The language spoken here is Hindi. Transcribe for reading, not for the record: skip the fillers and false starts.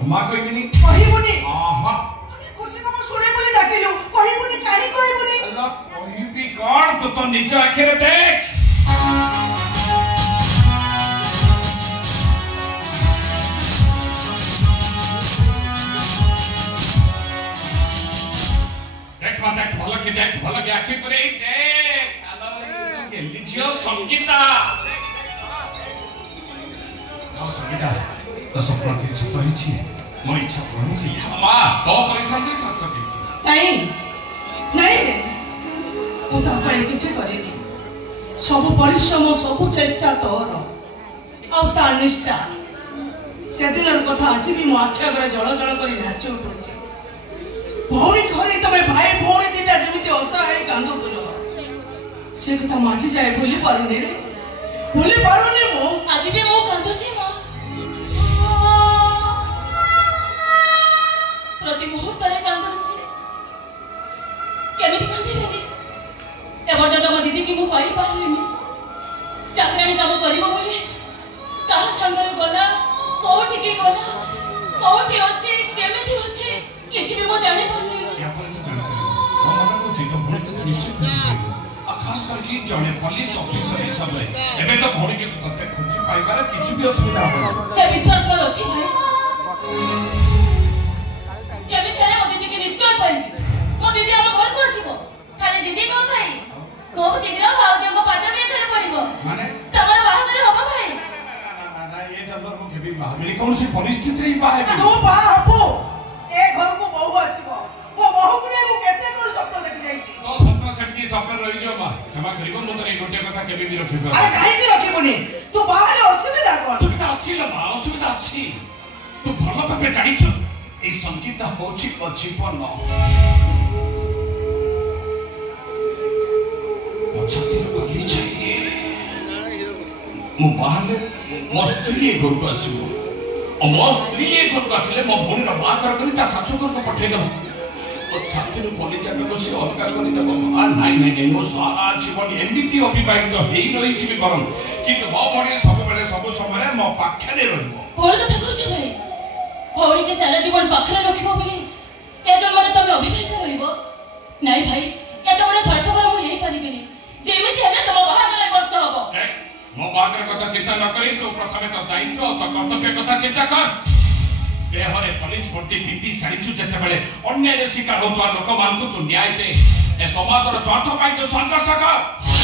जम्मा कहबिनी कहिबुनी आहा खुशी खबर सुने बोली डाकिलु कहिबुनी काहे कहिबुनी अल्लाह कहिबी कोन तो निज आखिरे देख देख भल के आखि परे देख आलो के लिजियो संगीता तो संगीता तो सपना ती सतरी छी मो इच्छा पूर्ण छी मा तो परिश्रम भी साथ करछि नहीं रे मु तो अपन किछ करेनी सब परिश्रम सब चेष्टा तोर आ ता निष्ठा से दिनर कथा आज भी मो आखि आगे जळ जळ करी नाच उठुछि भौणी घरे तमे भाई भौणी दिटा जेमिति असहाय कांदुतुलो से कथा माझी जाए भूली पारुनी रे भूली पारुनी मो आज भी मो कांदुछि मा प्रति मुहूर्त रे कांदुछि केमिति कांदिबेनी एबर जद मो दीदी की मु पाई पारलिनी चाकरानी काम करिवो बोली कहा संगरे गला कोठी की गला कोठी अछि केमिति अछि किछि भी मो जानि पारलिनी या पर तो जानि पारलिनी मो मन को चिंता भूणी के निश्चित बुझि पाइबो आ खास करके जने पुलिस ऑफिसर हिसाब रे एबे तो भूणी के तते खुंची पाइबार किछि भी असुविधा हो से विश्वास पर अछि भाई केबे थे मो दीदी की निश्चय पाई मो दीदी हम घर को आसीबो खाली दीदी को भाई को शीघ्र भाउजी को पाद में धरे पड़िबो माने तमरा बाहादुर हबो भाई ना ये जबर को केबी बाहरी कौन सी परिस्थिति रे बाहे तू बा हबो ए घर को बहु आसीबो वो बहु को मु केते कर स्वप्न देखि जाईची तो स्वप्न सेठी स्वप्न रहि जो मा क्षमा करिबो मु तोरे गोटे कथा केबे भी रखिबो अरे काहे की रखिबोनी तू बाहर असुविधा कोन सुविधा अछि ल मा असुविधा अछि तू भलो भाबे जानिछु ए संगीता होछि जीवन मो छाती खाली चाहिए मो बाहर मो स्त्री घर को आसीबो और मो स्त्री घर को आसिले मो भौणी रा बाकर करी ता सासु घर को पठे दम ओ छाती रो कलिजा में बसी अलगा करी दम आ नहीं मो सारा जीवन एमिति अविवाहित हेई रही छी बरम किंतु मो भौणी सब बेले सब समय मो पाखरे रहबो बोल कथा कहछ भाई भौणी के सारा जीवन पाखरे रखिबो बोली ए जन्मरे तमे अविवाहित रहइबो नहीं भाई एते बडे स्वार्थपर मु हेई परिबिनी जेमिति हेले तम बाहादुर वर्ष हबो मो बागर कथा चिंता न करी तू प्रथमे तो दायित्व तो कर्तव्य कथा चिंता कर देहरे पुलिस भर्ती पिंदी सारिछु जते बेले अन्याय शिकार होतवा लोक मान को तू न्याय दे ए समाजर स्वार्थ पाई तो संघर्ष कर